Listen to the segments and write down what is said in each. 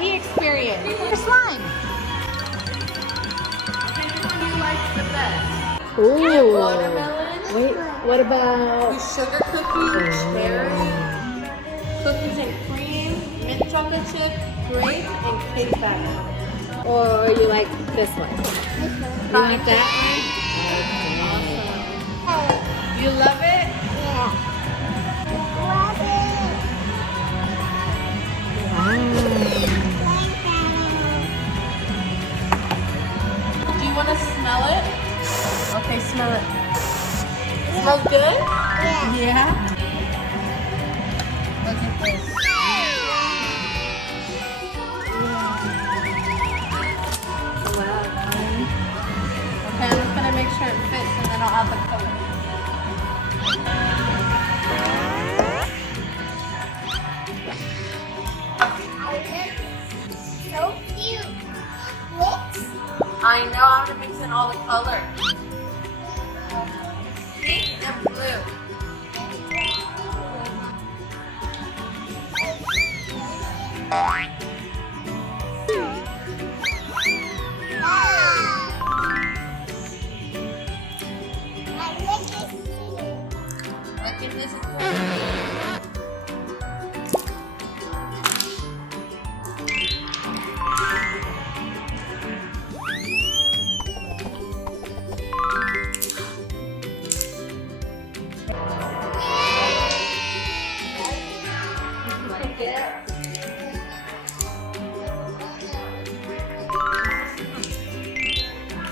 pee experience. For slime. Which one do you like the best? Ooh. Watermelon? Wait, what about Sugar cookie, cherry, cookies and cream, mint chocolate chip, grape, and cake batter. or you like this one? You like that Awesome. You love it? Do you want to smell it? Okay, smell it. Smells good? Yeah. Look at this. Wow. Okay, I'm just gonna make sure it fits and then I'll add the color. So cute. Mix. I know I'm gonna mix in all the colors. Pink and blue. Look at this.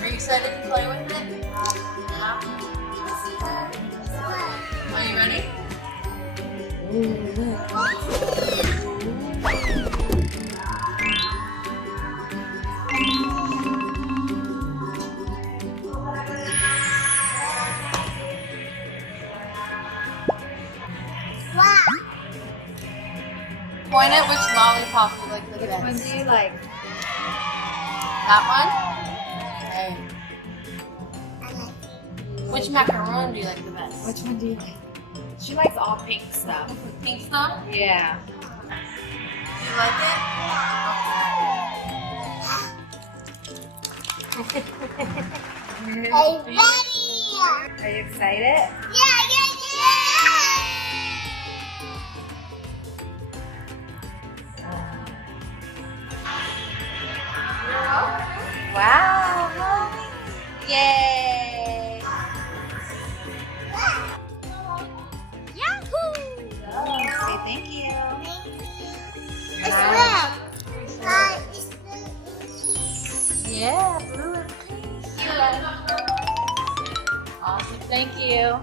Are you excited to play with it? Yeah. Are you ready? Wow. Point at which lollipop you like the Which best. one do you like? That one? Okay. I like it. Which macaron do you like the best? Which one do you like? She likes all pink stuff. Pink stuff? Yeah. You like it? Are you ready? Are you excited? Yeah. Wow, mommy. Yay. Yahoo! Say thank you. It's Wow. red. Yeah, blue and pink. Awesome, thank you.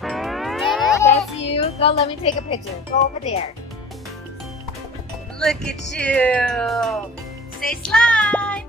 That's you. Go, let me take a picture. Go over there. Look at you. Say slime.